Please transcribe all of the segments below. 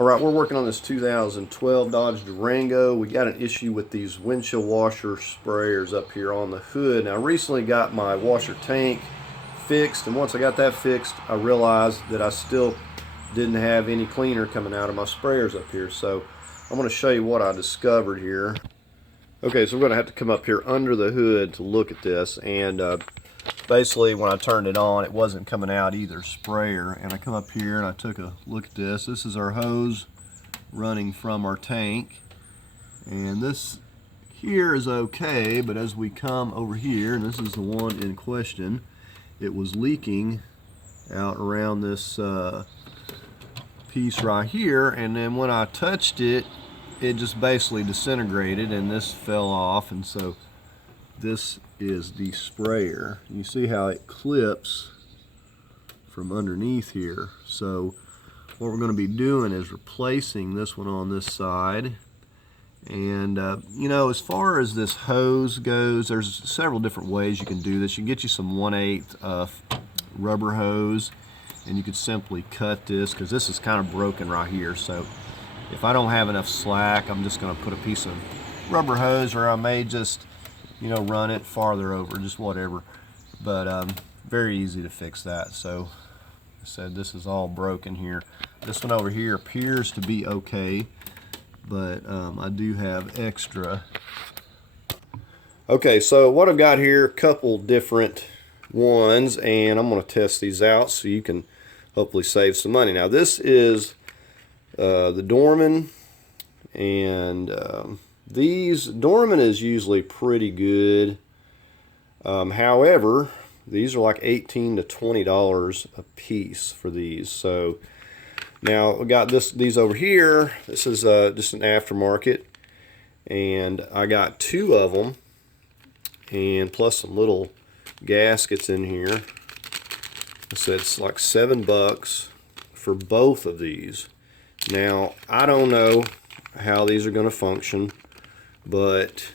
All right, we're working on this 2012 Dodge Durango. We got an issue with these windshield washer sprayers up here on the hood. Now, I recently got my washer tank fixed, and once I got that fixed, I realized that I still didn't have any cleaner coming out of my sprayers up here. So I'm going to show you what I discovered here. Okay, so we're going to have to come up here under the hood to look at this, and basically when I turned it on, it wasn't coming out either sprayer. And I come up here and I took a look at this. This is our hose running from our tank, and this here is okay, but as we come over here, and this is the one in question, it was leaking out around this piece right here, and then when I touched it, it just basically disintegrated and this fell off. And so this is the sprayer. You see how it clips from underneath here. So what we're going to be doing is replacing this one on this side. And you know, as far as this hose goes, there's several different ways you can do this. You can get you some 1/8 rubber hose, and you could simply cut this, because this is kind of broken right here. So if I don't have enough slack, I'm just going to put a piece of rubber hose, or I may just, you know, run it farther over, just whatever. But very easy to fix that. So I said this is all broken here. This one over here appears to be okay, but I do have extra. Okay, so what I've got here, a couple different ones, and I'm going to test these out so you can hopefully save some money. Now this is the Dorman, and these Dorman is usually pretty good. However, these are like $18 to $20 a piece for these. So now we got these over here. This is just an aftermarket, and I got 2 of them, and plus some little gaskets in here. So it's like $7 for both of these. Now, I don't know how these are going to function, but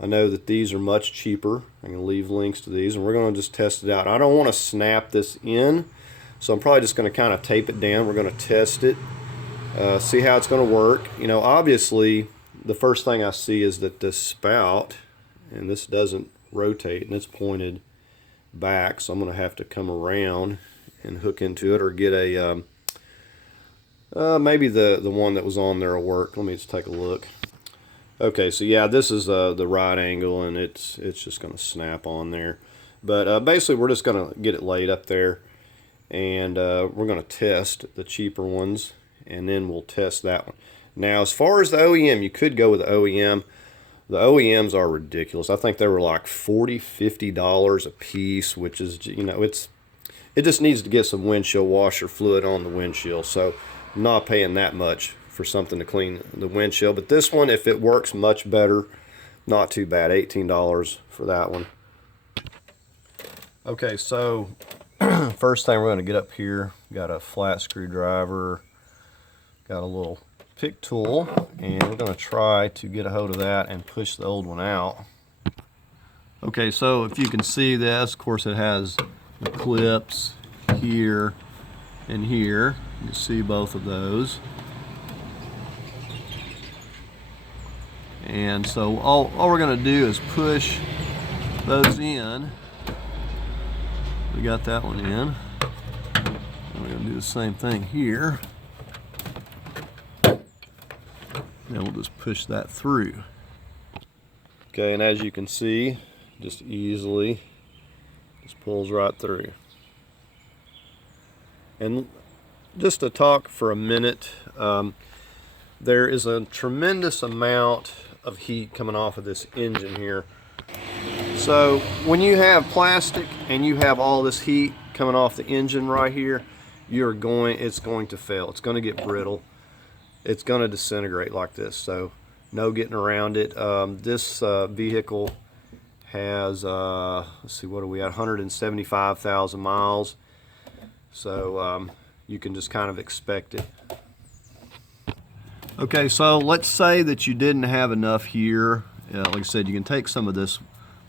I know that these are much cheaper. I'm going to leave links to these, and we're going to just test it out. I don't want to snap this in, so I'm probably just going to kind of tape it down. We're going to test it, see how it's going to work. You know, obviously, the first thing I see is that this spout, and this doesn't rotate, and it's pointed back, so I'm going to have to come around and hook into it, or get a maybe the one that was on there will work. Let me just take a look. Okay, so yeah, this is the right angle, and it's just going to snap on there. But basically, we're just going to get it laid up there, and we're going to test the cheaper ones, and then we'll test that one. Now, as far as the OEM, you could go with the OEM. The OEMs are ridiculous. I think they were like $40, $50 a piece, which is, you know, it just needs to get some windshield washer fluid on the windshield. So I'm not paying that much for something to clean the windshield. But this one, if it works much better, not too bad. $18 for that one. Okay, so first thing we're going to get up here, got a flat screwdriver, got a little pick tool, and we're going to try to get a hold of that and push the old one out. Okay, so if you can see this, of course it has the clips here and here. You can see both of those. And so all we're going to do is push those in. We got that one in. We're going to do the same thing here. And we'll just push that through. Okay, and as you can see, just easily just pulls right through. And just to talk for a minute, there is a tremendous amount of heat coming off of this engine here. So when you have plastic and you have all this heat coming off the engine right here, it's going to fail. It's going to get brittle. It's going to disintegrate like this. So no getting around it. This vehicle has, let's see, what are we at? 175,000 miles. So you can just kind of expect it. Okay, so let's say that you didn't have enough here. Like I said, you can take some of this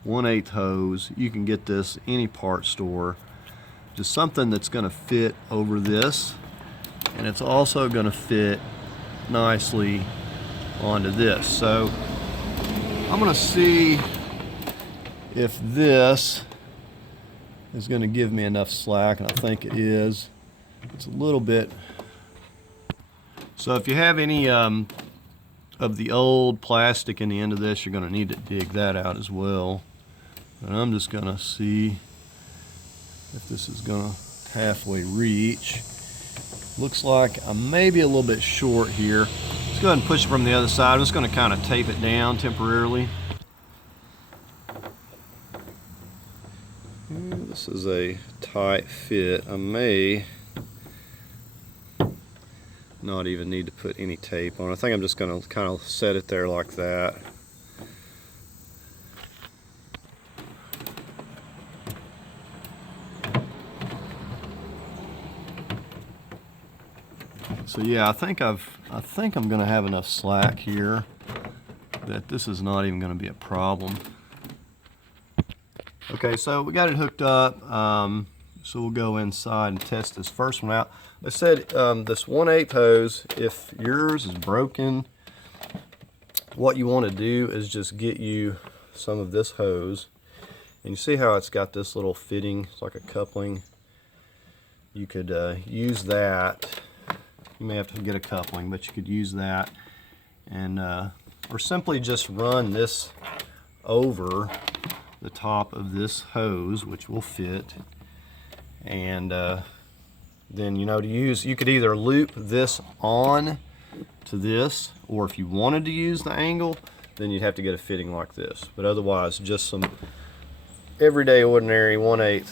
1/8 hose. You can get this any part store. Just something that's going to fit over this. and it's also going to fit nicely onto this. So I'm going to see if this is going to give me enough slack, and I think it is. It's a little bit. So if you have any of the old plastic in the end of this, you're going to need to dig that out as well. And I'm just going to see if this is going to halfway reach. Looks like I'm maybe a little bit short here. Let's go ahead and push it from the other side. I'm just going to kind of tape it down temporarily. This is a tight fit. I may not even need to put any tape on. I think I'm just going to kind of set it there like that. So yeah, I think I'm going to have enough slack here that this is not even going to be a problem. Okay, so we got it hooked up. So we'll go inside and test this first one out. I said this 1/8 hose, if yours is broken, what you want to do is just get you some of this hose. And you see how it's got this little fitting, it's like a coupling. You could use that. You may have to get a coupling, but you could use that, and or simply just run this over the top of this hose, which will fit. And then, you know, to use, you could either loop this on to this, or if you wanted to use the angle, then you'd have to get a fitting like this. But otherwise, just some everyday ordinary 1/8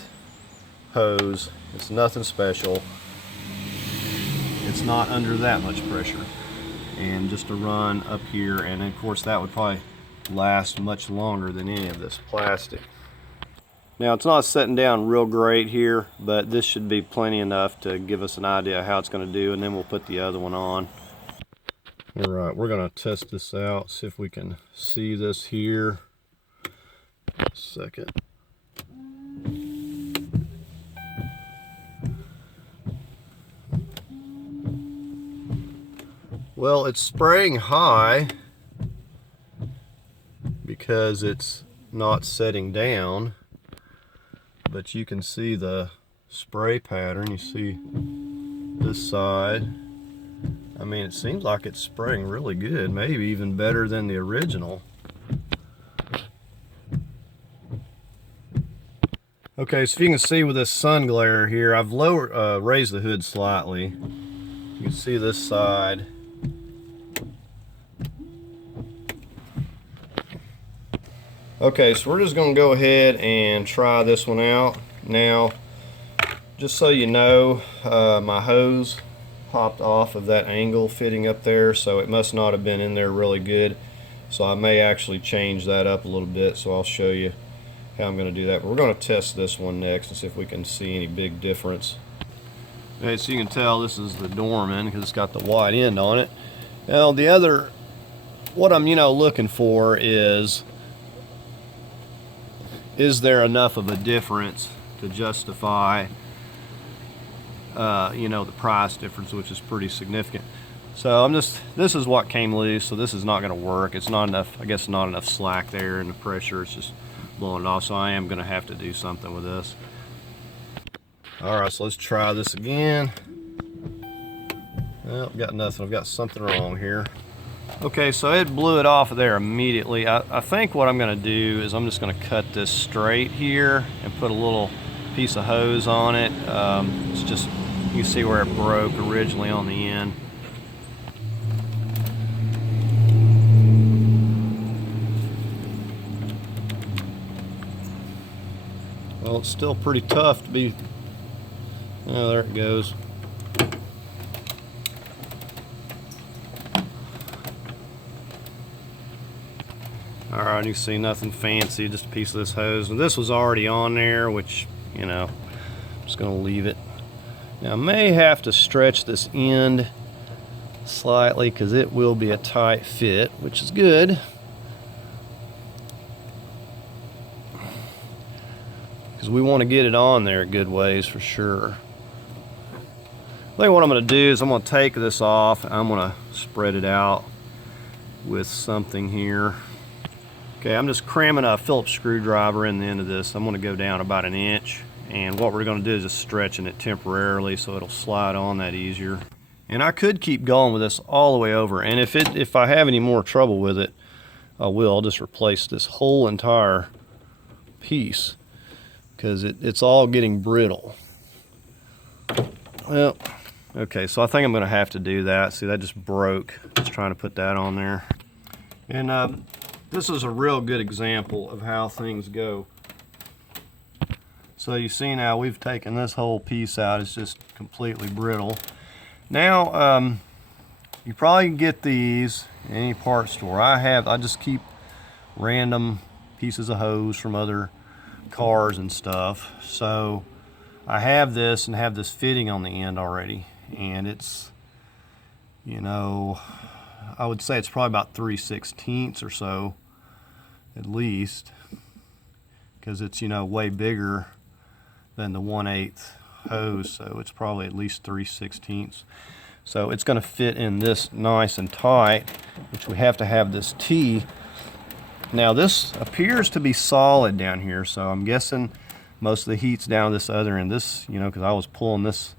hose. It's nothing special. It's not under that much pressure. And just to run up here, and of course that would probably last much longer than any of this plastic. Now it's not setting down real great here, but this should be plenty enough to give us an idea of how it's going to do, and then we'll put the other one on. Alright, we're going to test this out, see if we can see this here. A second. Well, it's spraying high because it's not setting down, but you can see the spray pattern. You see this side. I mean, it seems like it's spraying really good, maybe even better than the original. Okay, so if you can see with this sun glare here, I've raised the hood slightly. You can see this side. Okay, so we're just going to go ahead and try this one out. Now, just so you know, my hose popped off of that angle fitting up there, so it must not have been in there really good. So I may actually change that up a little bit, so I'll show you how I'm going to do that. But we're going to test this one next and see if we can see any big difference. Okay, so you can tell this is the Dorman because it's got the wide end on it. Now the other, what I'm looking for is there enough of a difference to justify the price difference, which is pretty significant. So this is what came loose, so this is not going to work. It's not enough, I guess, not enough slack there, and the pressure is just blowing it off, so I am going to have to do something with this. Alright, so let's try this again. Well, got nothing. I've got something wrong here. Okay, so it blew it off of there immediately. I think what I'm going to do is I'm just going to cut this straight here and put a little piece of hose on it. It's just, you can see where it broke originally on the end. Well, it's still pretty tough to be. Oh, there it goes. Alright, you see nothing fancy, just a piece of this hose. And this was already on there, which, I'm just going to leave it. Now I may have to stretch this end slightly because it will be a tight fit, which is good. Because we want to get it on there a good ways for sure. think what I'm going to do is I'm going to take this off. I'm going to spread it out with something here. Okay, I'm just cramming a Phillips screwdriver in the end of this. I'm going to go down about 1 inch, and what we're going to do is just stretching it temporarily so it'll slide on that easier. And I could keep going with this all the way over, and if I have any more trouble with it, I'll just replace this whole entire piece, because it's all getting brittle. Well, okay, so I think I'm going to have to do that. See, that just broke. Just trying to put that on there. And this is a real good example of how things go. So you see now we've taken this whole piece out. It's just completely brittle. Now, you probably can get these in any parts store. I just keep random pieces of hose from other cars and stuff. So I have this and have this fitting on the end already. And it's, you know, I would say it's probably about 3/16 or so, at least, because it's, you know, way bigger than the 1/8 hose, so it's probably at least 3/16. So it's going to fit in this nice and tight, which we have to have this T. Now this appears to be solid down here, so I'm guessing most of the heat's down this other end. This, you know, because I was pulling this,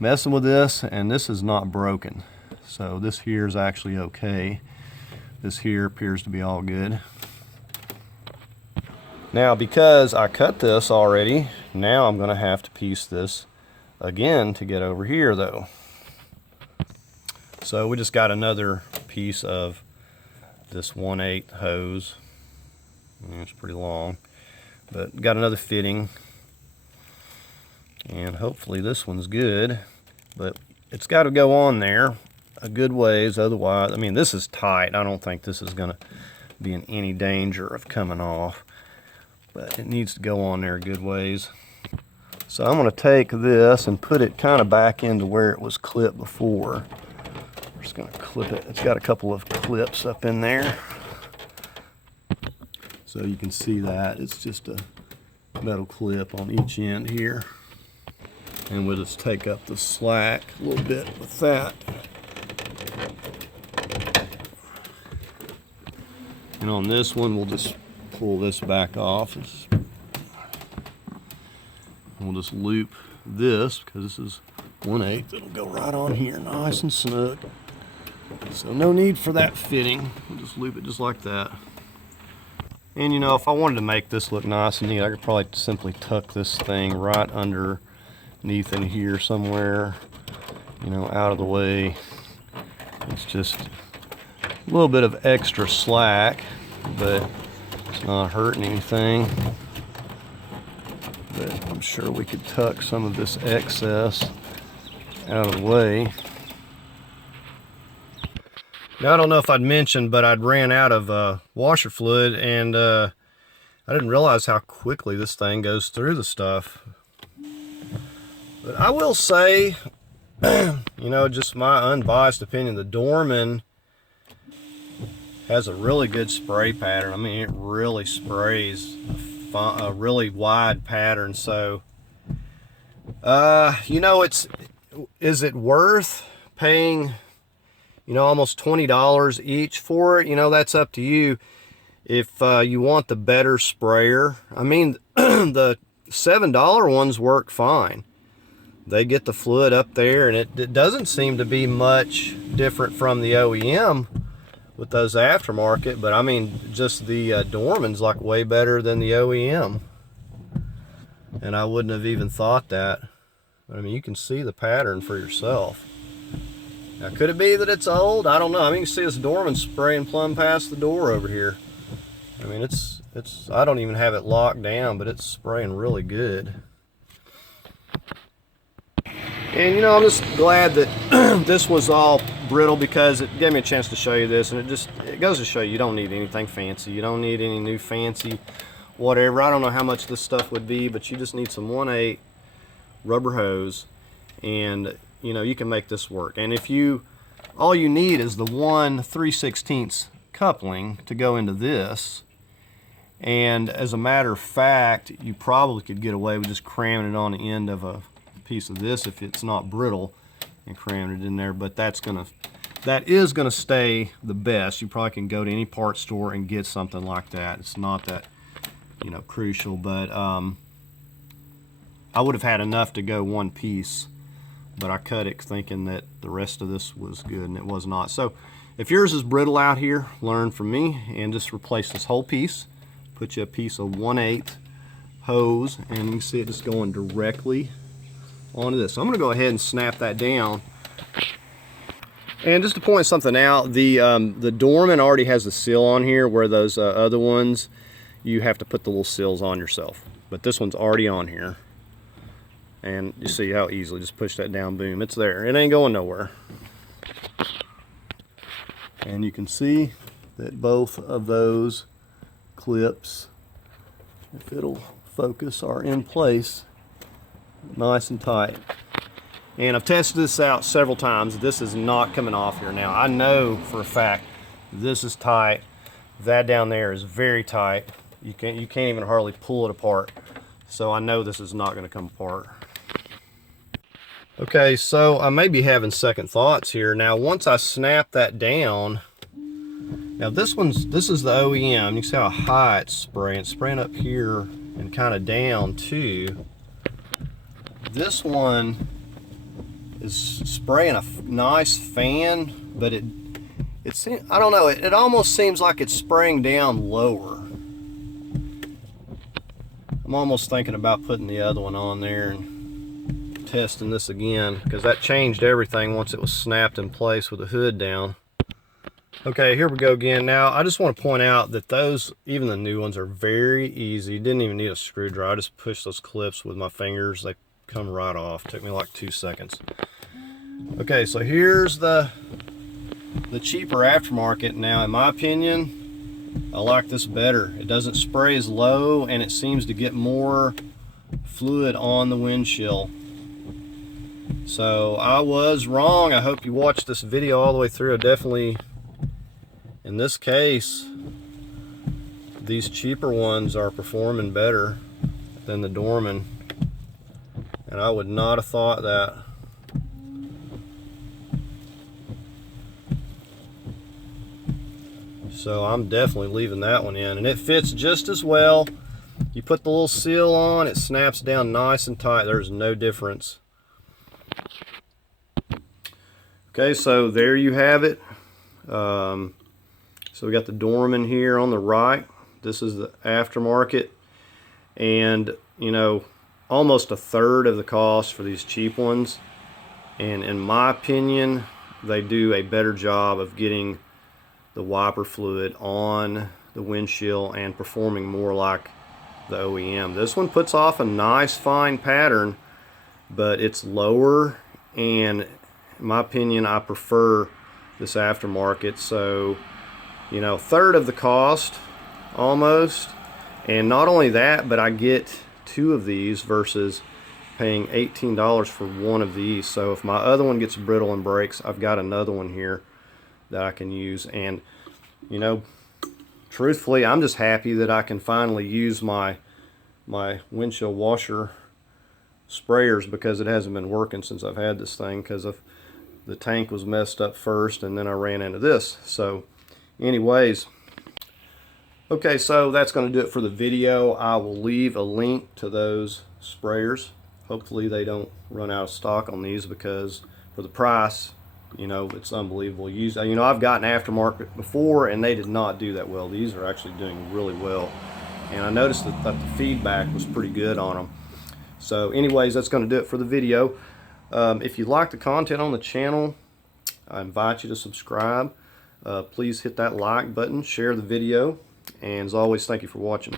messing with this, and this is not broken. So this here is actually okay. This here appears to be all good. Now, because I cut this already, now I'm going to have to piece this again to get over here though. So we just got another piece of this 1/8 hose. It's pretty long, but got another fitting, and hopefully this one's good, but it's got to go on there a good ways, otherwise, I mean, this is tight. I don't think this is going to be in any danger of coming off, but it needs to go on there a good ways. So I'm going to take this and put it kind of back into where it was clipped before. I'm just going to clip it. It's got a couple of clips up in there, so you can see that it's just a metal clip on each end here, and we'll just take up the slack a little bit with that. And on this one, we'll just pull this back off. We'll just loop this, because this is 1/8. It'll go right on here, nice and snug. So no need for that fitting. We'll just loop it just like that. And you know, if I wanted to make this look nice and neat, I could probably simply tuck this thing right underneath in here somewhere, you know, out of the way. It's just a little bit of extra slack, but it's not hurting anything. But I'm sure we could tuck some of this excess out of the way. Now, I don't know if I'd mentioned, but I'd ran out of washer fluid, and I didn't realize how quickly this thing goes through the stuff. But I will say, you know, just my unbiased opinion, the Dorman has a really good spray pattern. I mean, it really sprays a really wide pattern. So, you know, is it worth paying, you know, almost $20 each for it? You know, that's up to you. If you want the better sprayer, I mean, the $7 ones work fine. They get the fluid up there, and it doesn't seem to be much different from the OEM with those aftermarket, but I mean, just the Dorman's like way better than the OEM. And I wouldn't have even thought that. I mean, you can see the pattern for yourself. Now, could it be that it's old? I don't know. I mean, you can see this Dorman spraying plumb past the door over here. I mean, I don't even have it locked down, but it's spraying really good. And you know, I'm just glad that this was all brittle, because it gave me a chance to show you this, and it goes to show you don't need anything fancy. You don't need any new fancy whatever. I don't know how much this stuff would be, but you just need some 1/8 rubber hose, and you know, you can make this work. And if all you need is the 1 3/16 coupling to go into this, and as a matter of fact, you probably could get away with just cramming it on the end of a piece of this if it's not brittle. and crammed it in there, but that is gonna stay the best. You probably can go to any parts store and get something like that. It's not that, you know, crucial, but I would have had enough to go one piece, but I cut it thinking that the rest of this was good, and it was not. So if yours is brittle out here, learn from me and just replace this whole piece. Put you a piece of 1/8 hose, and you can see it just going directly onto this. So I'm going to go ahead and snap that down. And just to point something out, the Dorman already has a seal on here, where those other ones, you have to put the little seals on yourself. But this one's already on here. And you see how easily, just push that down, boom, it's there. It ain't going nowhere. And you can see that both of those clips, if it'll focus, are in place nice and tight. And I've tested this out several times. This is not coming off here. Now I know for a fact this is tight. That down there is very tight. You can't even hardly pull it apart. So I know this is not going to come apart. Okay, so I may be having second thoughts here. Now once I snap that down, now this is the OEM. You see how high it's spraying. It's spraying up here and kind of down too. This one is spraying a nice fan, but I don't know, it almost seems like it's spraying down lower. I'm almost thinking about putting the other one on there and testing this again, because that changed everything once it was snapped in place with the hood down. Okay, here we go again. Now I just want to point out that those, even the new ones, are very easy. You didn't even need a screwdriver. I just pushed those clips with my fingers. They come right off. Took me like 2 seconds. Okay, so here's the cheaper aftermarket. Now in my opinion, I like this better. It doesn't spray as low, and it seems to get more fluid on the windshield. So I was wrong. I hope you watched this video all the way through. I definitely, in this case, these cheaper ones are performing better than the Dorman, and I would not have thought that. So I'm definitely leaving that one in, and it fits just as well. You put the little seal on, it snaps down nice and tight. There's no difference. Okay, so there you have it. So we got the Dorman here on the right. This is the aftermarket, and you know, almost 1/3 of the cost for these cheap ones. And in my opinion, they do a better job of getting the wiper fluid on the windshield and performing more like the OEM. This one puts off a nice fine pattern, but it's lower, and in my opinion, I prefer this aftermarket. So, you know, 1/3 of the cost almost. And not only that, but I get 2 of these versus paying $18 for 1 of these. So if my other one gets brittle and breaks, I've got another one here that I can use. And you know, truthfully, I'm just happy that I can finally use my windshield washer sprayers, because it hasn't been working since I've had this thing, because of the tank was messed up first, and then I ran into this. So anyways, okay, so that's going to do it for the video. I will leave a link to those sprayers. Hopefully they don't run out of stock on these, because for the price, you know, it's unbelievable. You know, I've gotten aftermarket before and they did not do that well. These are actually doing really well, and I noticed that the feedback was pretty good on them. So anyways, that's going to do it for the video. If you like the content on the channel, I invite you to subscribe. Please hit that like button, share the video, and as always, thank you for watching.